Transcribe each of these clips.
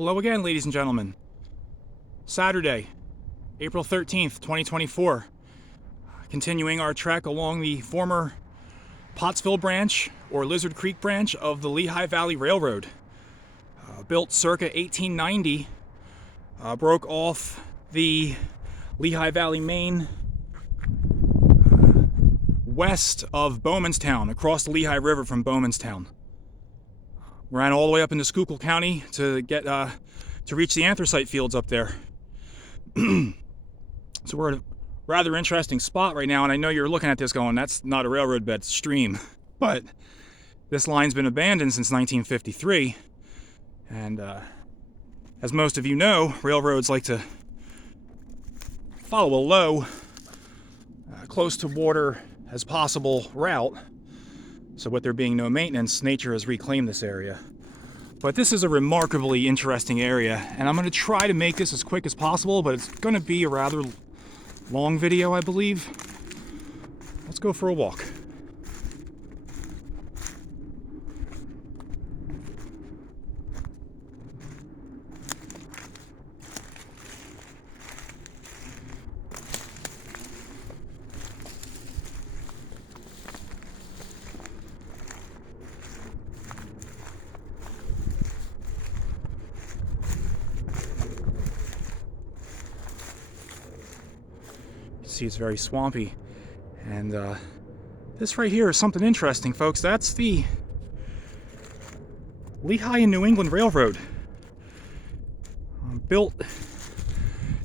Hello again, ladies and gentlemen. Saturday, April 13th, 2024. Continuing our trek along the former Pottsville branch, or Lizard Creek branch, of the Lehigh Valley Railroad. Built circa 1890, broke off the Lehigh Valley, Maine, west of Bowmanstown, across the Lehigh River from Bowmanstown. Ran all the way up into Schuylkill County to get to reach the anthracite fields up there. So we're at a rather interesting spot right now, and I know you're looking at this going, that's not a railroad bed, it's a stream. But this line's been abandoned since 1953, and as most of you know, railroads like to follow a low, close to water as possible route. So with there being no maintenance, nature has reclaimed this area. But this is a remarkably interesting area, and I'm going to try to make this as quick as possible, but it's going to be a rather long video, I believe. Let's go for a walk. See, it's very swampy, and this right here is something interesting, folks. That's the Lehigh and New England Railroad.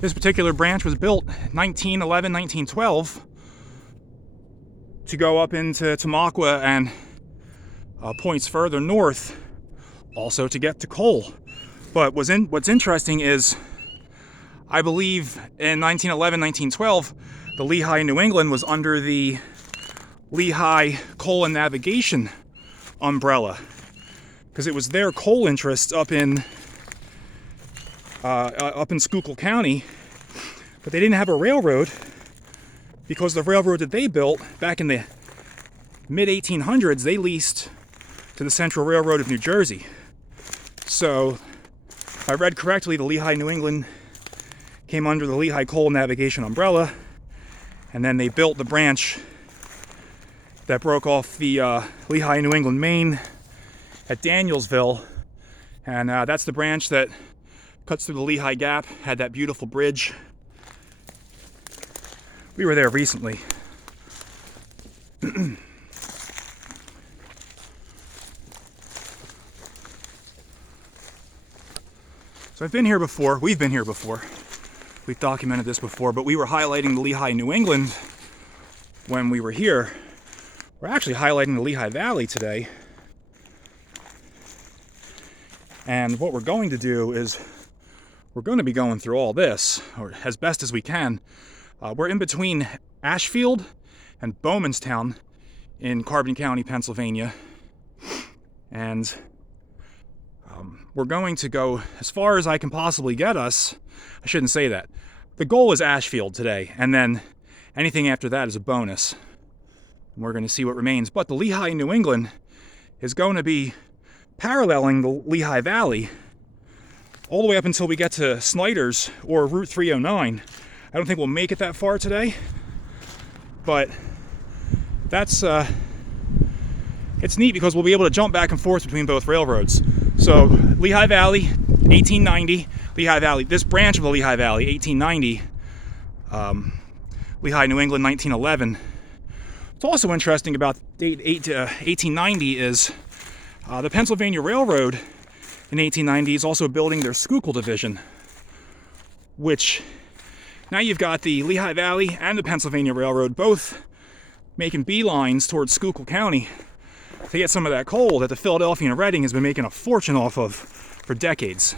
This particular branch was built 1911, 1912 to go up into Tamaqua and points further north, also to get to coal. But what's interesting is, I believe in 1911, 1912, the Lehigh and New England was under the Lehigh Coal and Navigation umbrella, because it was their coal interests up in Schuylkill County, but they didn't have a railroad, because the railroad that they built back in the mid-1800s, they leased to the Central Railroad of New Jersey. So, if I read correctly, the Lehigh New England came under the Lehigh Coal Navigation umbrella, and then they built the branch that broke off the Lehigh New England, Maine at Danielsville, and that's the branch that cuts through the Lehigh Gap, had that beautiful bridge. We were there recently. So I've been here before, we've been here before. We've documented this before, but we were highlighting the Lehigh New England when we were here. We're actually highlighting the Lehigh Valley today. And what we're going to do is we're going to be going through all this, or as best as we can. We're in between Ashfield and Bowmanstown in Carbon County, Pennsylvania. And we're going to go as far as I can possibly get us. I shouldn't say that. The goal is Ashfield today, and then anything after that is a bonus. We're going to see what remains. But the Lehigh, New England is going to be paralleling the Lehigh Valley all the way up until we get to Snyder's or Route 309. I don't think we'll make it that far today, but that's it's neat because we'll be able to jump back and forth between both railroads. So Lehigh Valley, 1890. Lehigh Valley, this branch of the Lehigh Valley, 1890. Lehigh, New England, 1911. What's also interesting about 1890 is the Pennsylvania Railroad in 1890 is also building their Schuylkill division, which now you've got the Lehigh Valley and the Pennsylvania Railroad both making beelines towards Schuylkill County to get some of that coal that the Philadelphia and Reading has been making a fortune off of for decades.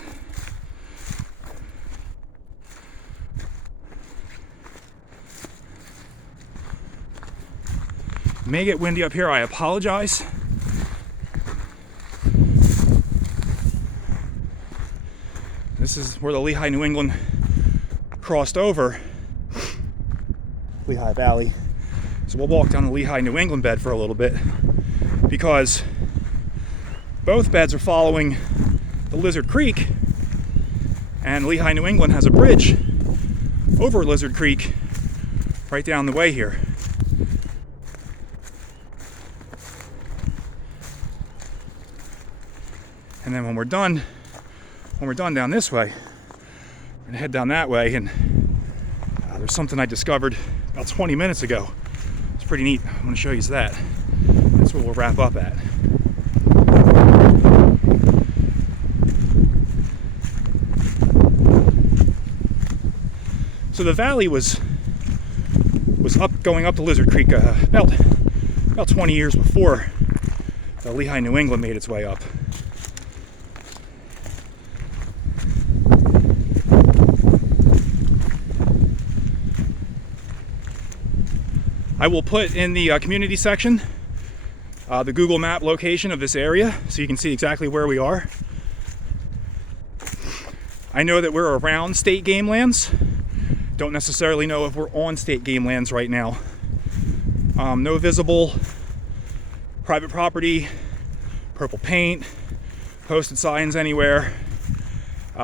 It may get windy up here, I apologize. This is where the Lehigh New England crossed over Lehigh Valley. So we'll walk down the Lehigh New England bed for a little bit, because both beds are following the Lizard Creek, And Lehigh, New England has a bridge over Lizard Creek right down the way here. And then when we're done down this way, we're gonna head down that way, and there's something I discovered about 20 minutes ago. It's pretty neat. I'm gonna show you that. That's where we'll wrap up at. So the valley was going up to Lizard Creek about 20 years before Lehigh, New England made its way up. I will put in the community section the Google Map location of this area so you can see exactly where we are. I know that we're around state game lands. Don't necessarily know if we're on state game lands right now. No visible private property, purple paint, posted signs anywhere.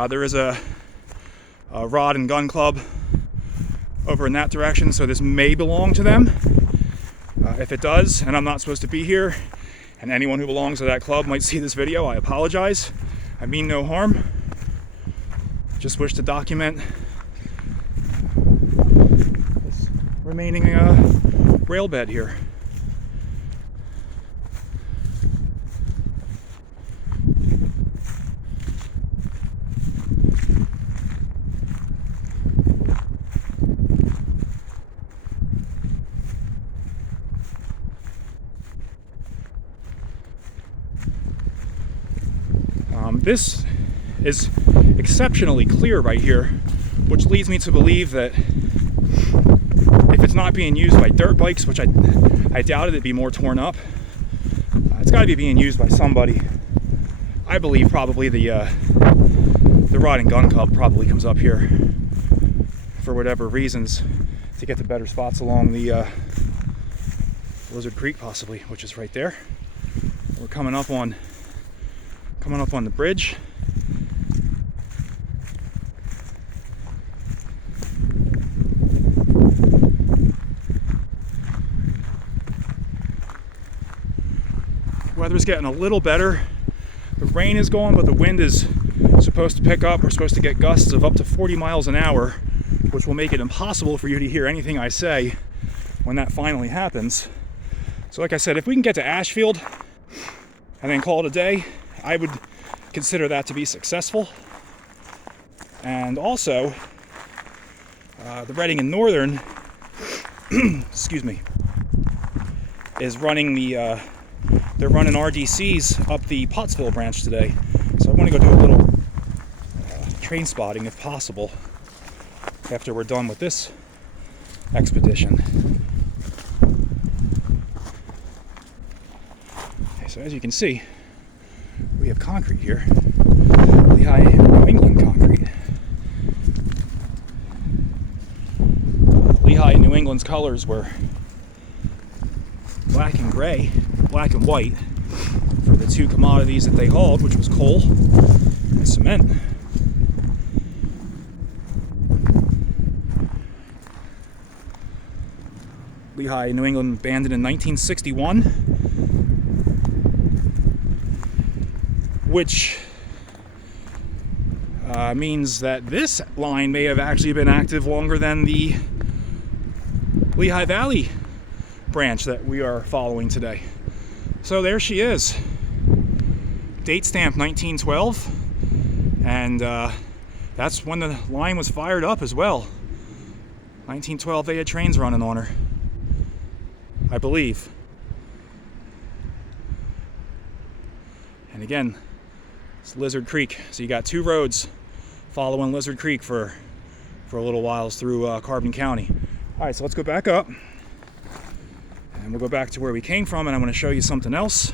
There is a rod and gun club over in that direction, so this may belong to them. If it does, and I'm not supposed to be here, and anyone who belongs to that club might see this video, I apologize. I mean no harm. Just wish to document this remaining rail bed here. This is exceptionally clear right here, which leads me to believe that if it's not being used by dirt bikes, which I doubt it'd be more torn up, it's got to be being used by somebody. I believe probably the Rod and Gun Club probably comes up here for whatever reasons to get to better spots along the Lizard Creek, possibly, which is right there. We're coming up on the bridge. Weather's getting a little better. The rain is gone, but the wind is supposed to pick up. We're supposed to get gusts of up to 40 miles an hour, which will make it impossible for you to hear anything I say when that finally happens. So like I said, if we can get to Ashfield and then call it a day, I would consider that to be successful. And also, the Reading and Northern, excuse me, is running they're running RDCs up the Pottsville branch today. So I want to go do a little train spotting if possible after we're done with this expedition. Okay, so as you can see, we have concrete here. Lehigh, New England concrete. Lehigh, New England's colors were black and gray, black and white, for the two commodities that they hauled, which was coal and cement. Lehigh, New England, abandoned in 1961, which means that this line may have actually been active longer than the Lehigh Valley branch that we are following today. So there she is. Date stamp 1912, and that's when the line was fired up as well. 1912, they had trains running on her, I believe. And again, it's Lizard Creek. So you got two roads following Lizard Creek for a little while through Carbon County. All right, so let's go back up. And we'll go back to where we came from, and I'm going to show you something else.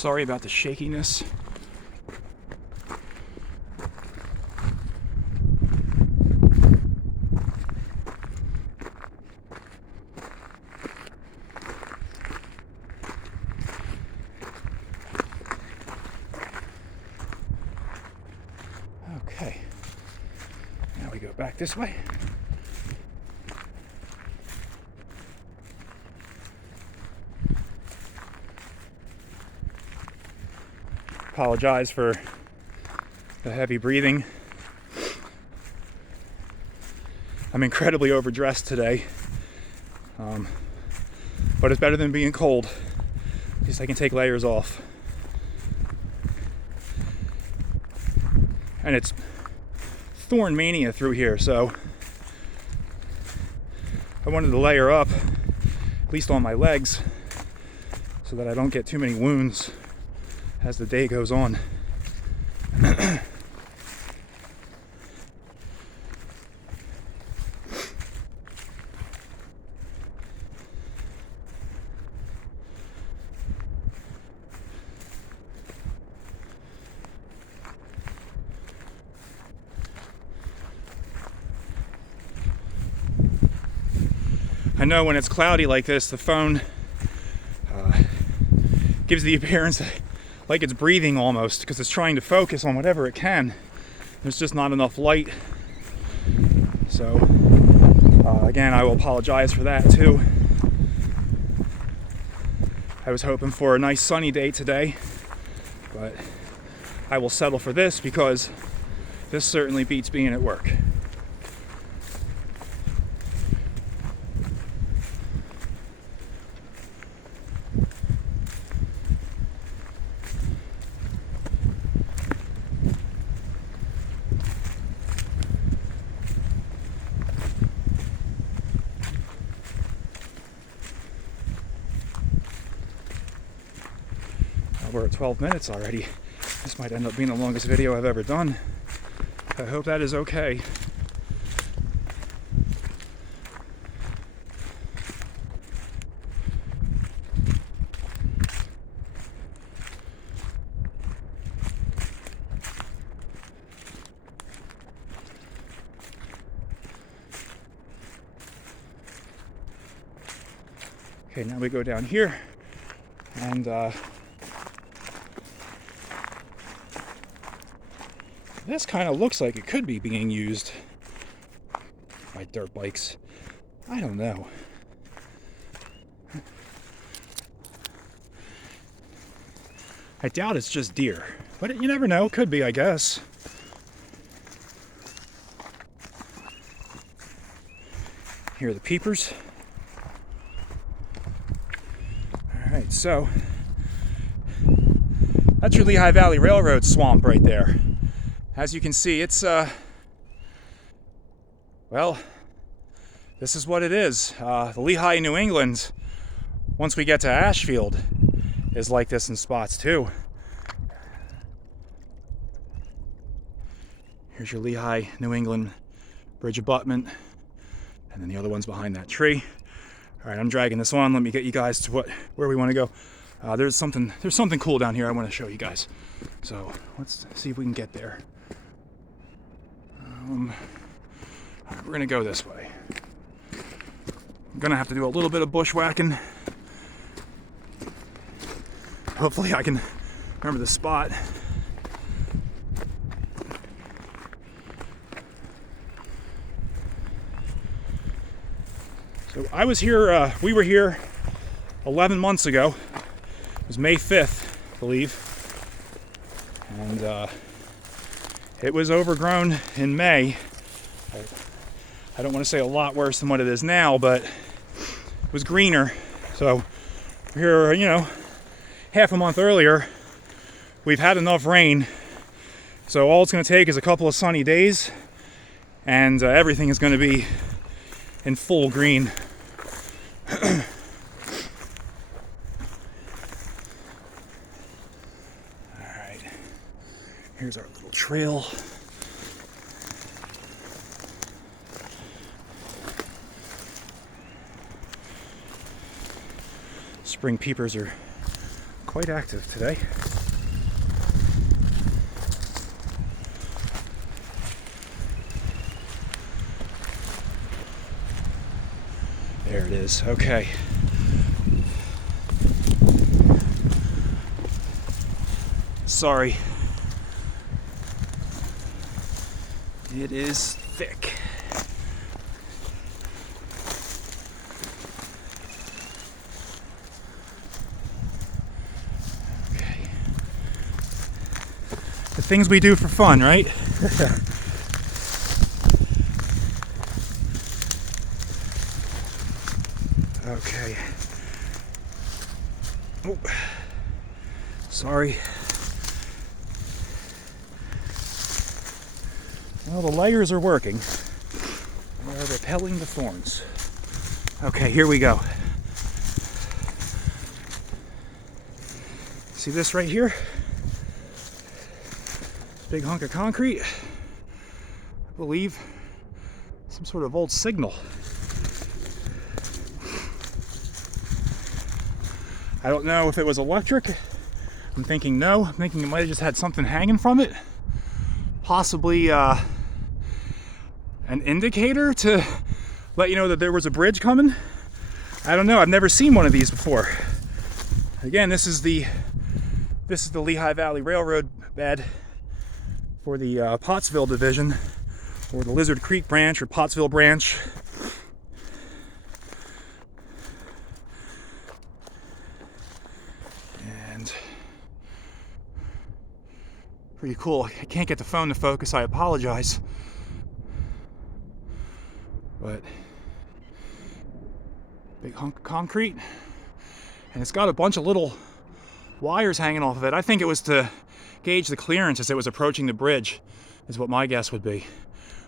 Sorry about the shakiness. Okay, now we go back this way. Apologize for the heavy breathing. I'm incredibly overdressed today, but it's better than being cold. At least I can take layers off. And it's thorn mania through here, so I wanted to layer up, at least on my legs, so that I don't get too many wounds as the day goes on. I know when it's cloudy like this, the phone gives the appearance like it's breathing almost, because it's trying to focus on whatever it can. There's just not enough light. So, again, I will apologize for that too. I was hoping for a nice sunny day today, but I will settle for this because this certainly beats being at work. We're at 12 minutes already. This might end up being the longest video I've ever done. I hope that is okay. Okay, now we go down here and this kind of looks like it could be being used by dirt bikes. I don't know. I doubt it's just deer, but you never know. Could be, I guess. Here are the peepers. All right, so that's your Lehigh Valley Railroad swamp right there. As you can see, it's, well, this is what it is. The Lehigh, New England, once we get to Ashfield, is like this in spots too. Here's your Lehigh, New England bridge abutment, and then the other one's behind that tree. All right, I'm dragging this on. Let me get you guys to where we want to go. There's something cool down here I want to show you guys. So let's see if we can get there. All right, we're gonna go this way. I'm gonna have to do a little bit of bushwhacking. Hopefully I can remember the spot. So I was here, we were here 11 months ago. It was May 5th, I believe. And it was overgrown in May. I don't want to say a lot worse than what it is now, but it was greener. So we're here, half a month earlier. We've had enough rain. So all it's going to take is a couple of sunny days, and everything is going to be in full green. All right, here's our little trail. Spring peepers are quite active today. There it is. Okay. Sorry. It is thick. Okay. The things we do for fun, right? Okay. Oh. Sorry. Well, the layers are working. They are repelling the thorns. Okay, here we go. See this right here? Big hunk of concrete. I believe some sort of old signal. I don't know if it was electric. I'm thinking no. I'm thinking it might have just had something hanging from it. Possibly an indicator to let you know that there was a bridge coming. I don't know. I've never seen one of these before. Again, this is the Lehigh Valley Railroad bed for the Pottsville division, or the Lizard Creek branch, or Pottsville branch. And pretty cool. I can't get the phone to focus. I apologize. But big hunk of concrete, and it's got a bunch of little wires hanging off of it. I think it was to gauge the clearance as it was approaching the bridge, is what my guess would be.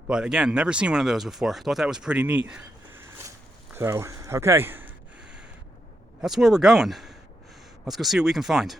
But again, never seen one of those before. Thought that was pretty neat. So, okay, that's where we're going. Let's go see what we can find.